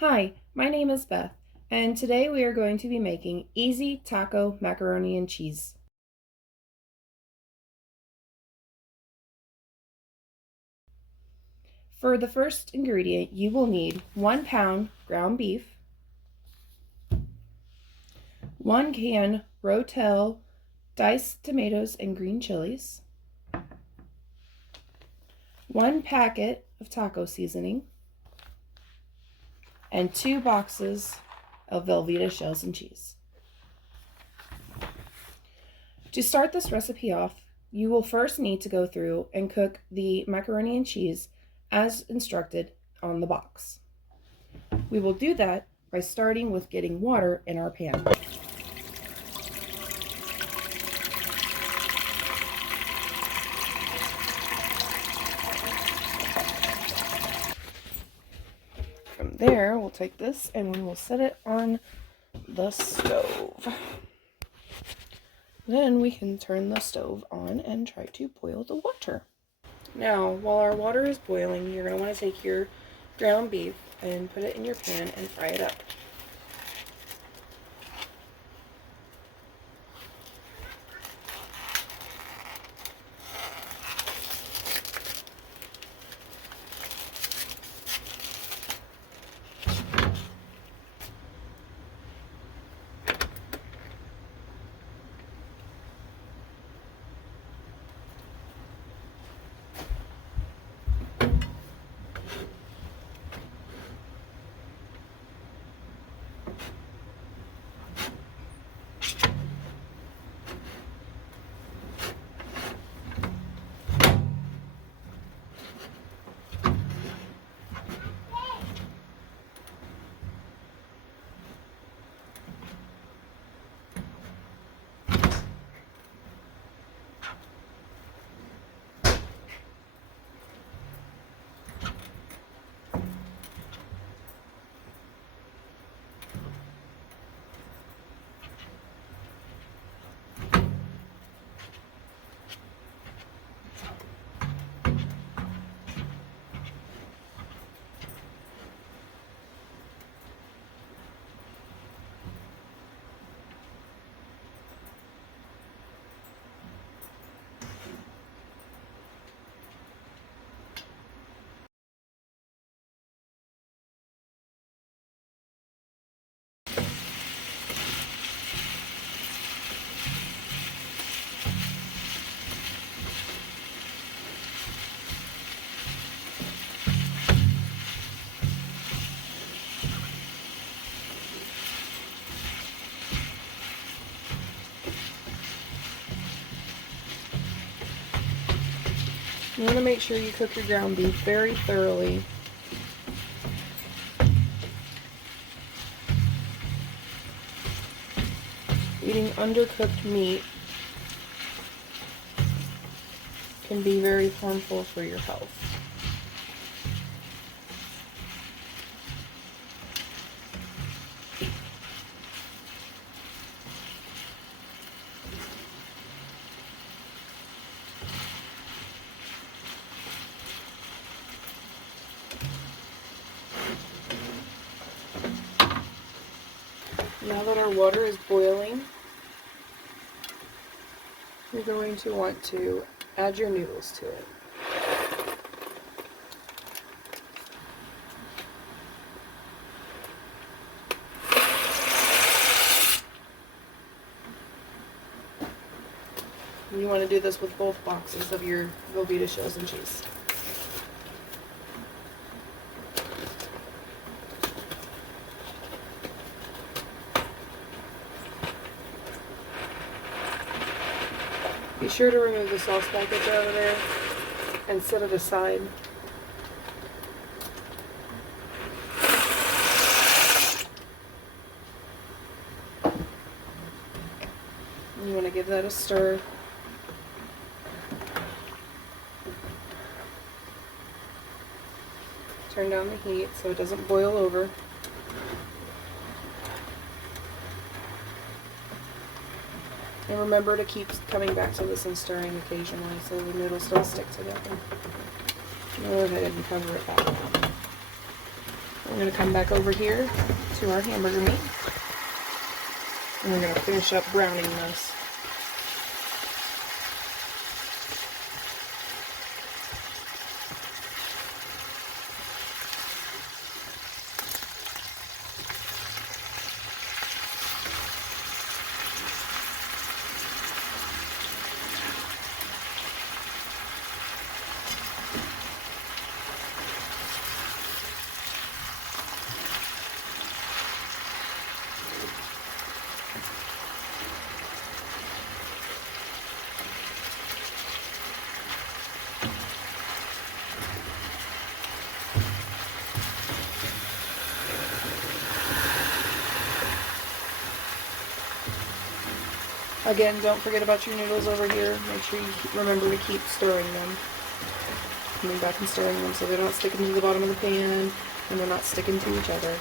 Hi, my name is Beth, and today we are going to be making easy taco macaroni and cheese. For the first ingredient, you will need 1 pound ground beef, 1 can Rotel diced tomatoes and green chilies, 1 packet of taco seasoning, and 2 boxes of Velveeta shells and cheese. To start this recipe off, you will first need to go through and cook the macaroni and cheese as instructed on the box. We will do that by starting with getting water in our pan. From there, we'll take this and we will set it on the stove. Then we can turn the stove on and try to boil the water. Now, while our water is boiling, you're going to want to take your ground beef and put it in your pan and fry it up. You want to make sure you cook your ground beef very thoroughly. Eating undercooked meat can be very harmful for your health. Now that our water is boiling, you're going to want to add your noodles to it. You want to do this with both boxes of your Velveeta shells and cheese. Be sure to remove the sauce package out of there and set it aside. You want to give that a stir. Turn down the heat so it doesn't boil over. And remember to keep coming back to this and stirring occasionally so the noodles don't stick together. Go ahead and cover it back. We're going to come back over here to our hamburger meat. And we're going to finish up browning this. Again, don't forget about your noodles over here. Make sure you remember to keep stirring them. Coming back and stirring them so they're not sticking to the bottom of the pan and they're not sticking to each other.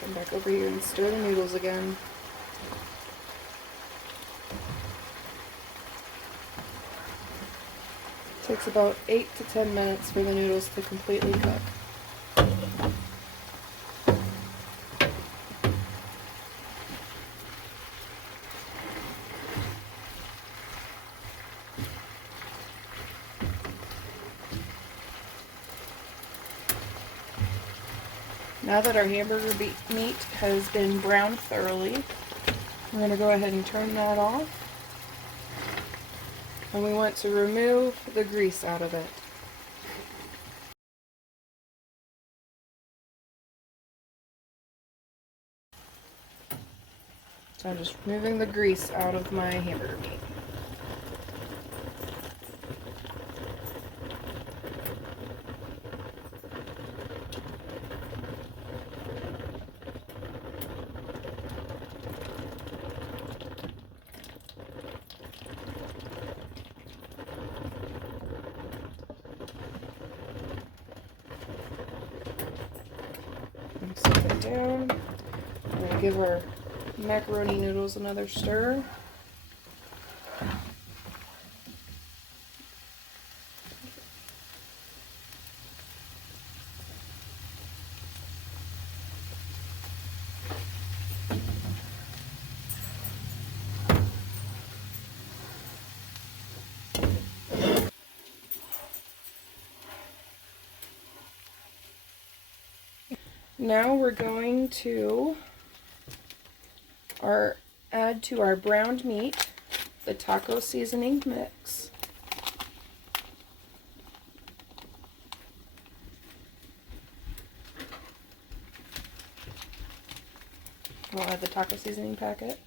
Come back over here and stir the noodles again. It takes about 8 to 10 minutes for the noodles to completely cook. Now that our hamburger meat has been browned thoroughly, we're going to go ahead and turn that off. And we want to remove the grease out of it. So I'm just removing the grease out of my hamburger meat. Set it down. I'm going to give our macaroni noodles another stir. Now we're going to add to our browned meat the taco seasoning mix. We'll add the taco seasoning packet.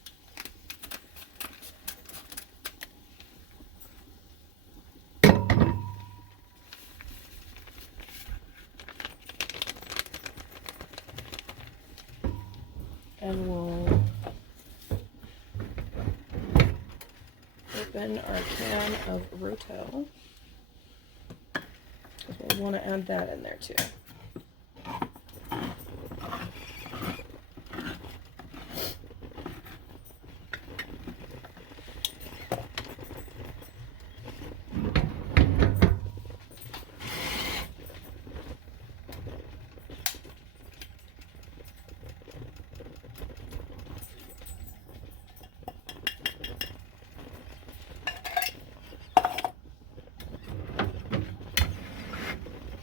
And we'll open our can of Rotel. We'll want to add that in there too.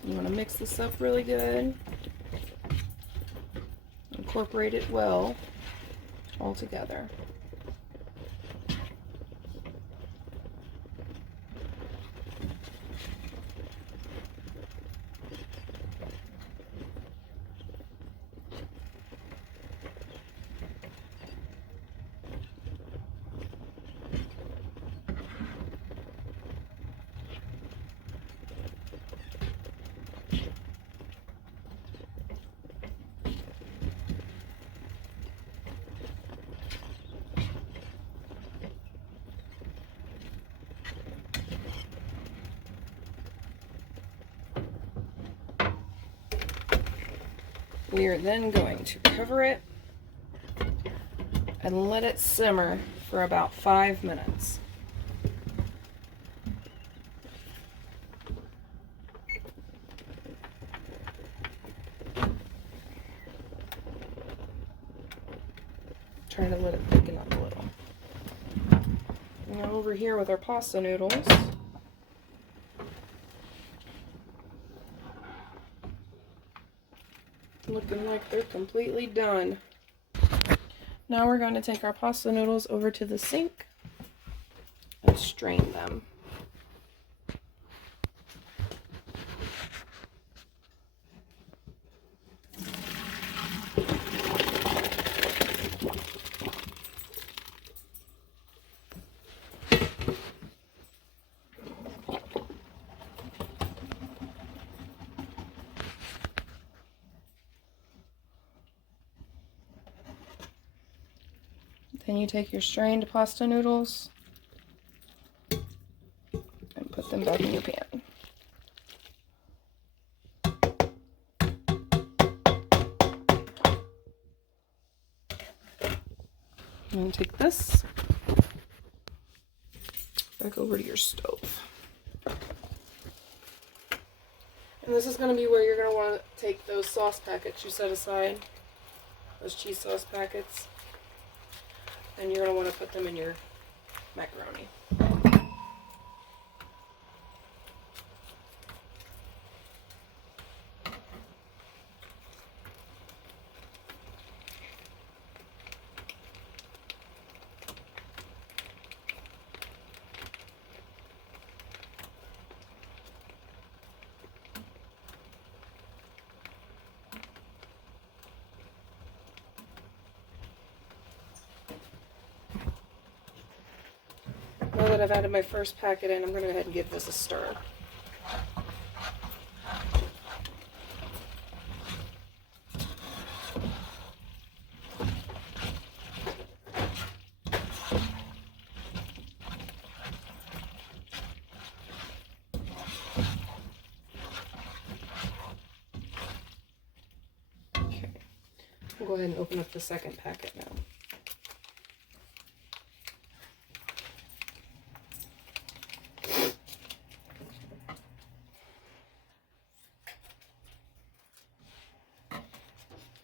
You want to mix this up really good. Incorporate it well all together. We are then going to cover it and let it simmer for about 5 minutes. Try to let it thicken up a little. Now over here with our pasta noodles, looking like they're completely done. Now we're going to take our pasta noodles over to the sink and strain them. Then you take your strained pasta noodles and put them back in your pan. And take this back over to your stove. And this is going to be where you're going to want to take those sauce packets you set aside, those cheese sauce packets, and you're going to want to put them in your macaroni. Now that I've added my first packet in, I'm going to go ahead and give this a stir. Okay, I'll go ahead and open up the second packet now.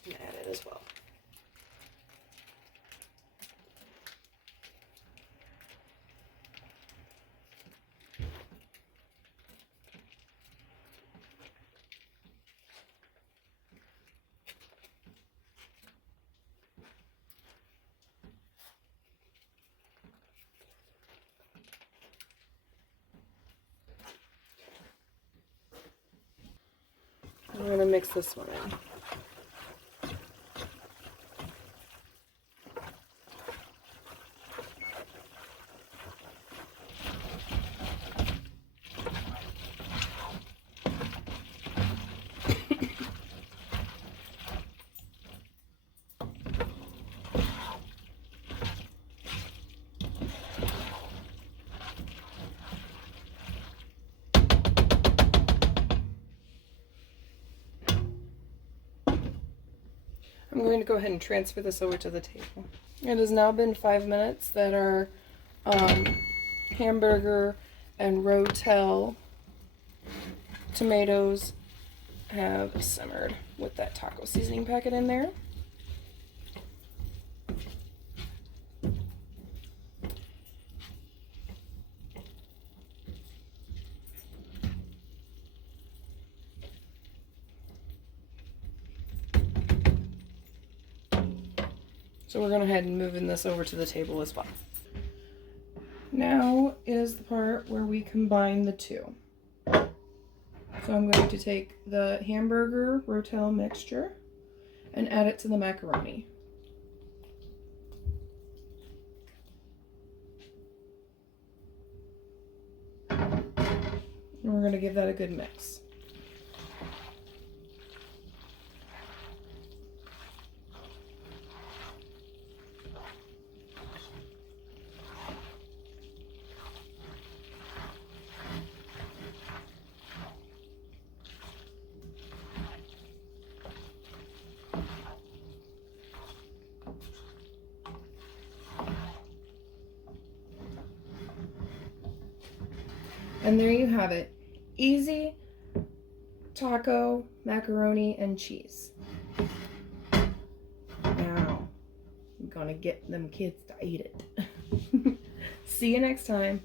Add it as well. I'm going to mix this one in. I'm going to go ahead and transfer this over to the table. It has now been 5 minutes that our hamburger and rotel tomatoes have simmered with that taco seasoning packet in there. So we're going to go ahead and moving this over to the table as well. Now is the part where we combine the two. So I'm going to take the hamburger rotel mixture and add it to the macaroni. And we're going to give that a good mix. And there you have it. Easy taco, macaroni, and cheese. Now, I'm gonna get them kids to eat it. See you next time.